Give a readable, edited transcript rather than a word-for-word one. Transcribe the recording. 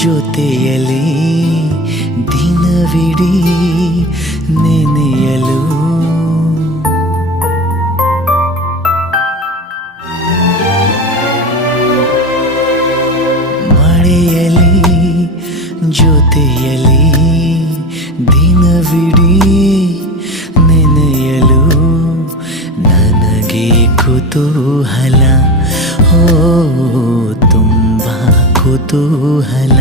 ಜೊತೆಯಲಿ ದಿನವಿಡೀ ನೆನೆಯಲು ಮಳೆಯಲಿ ಜೊತೆಯಲಿ ದಿನವಿಡೀ ನೆನೆಯಲು ನನಗೆ ಕುತೂಹಲ, ಓ ತುಂಬ ಕುತೂಹಲ.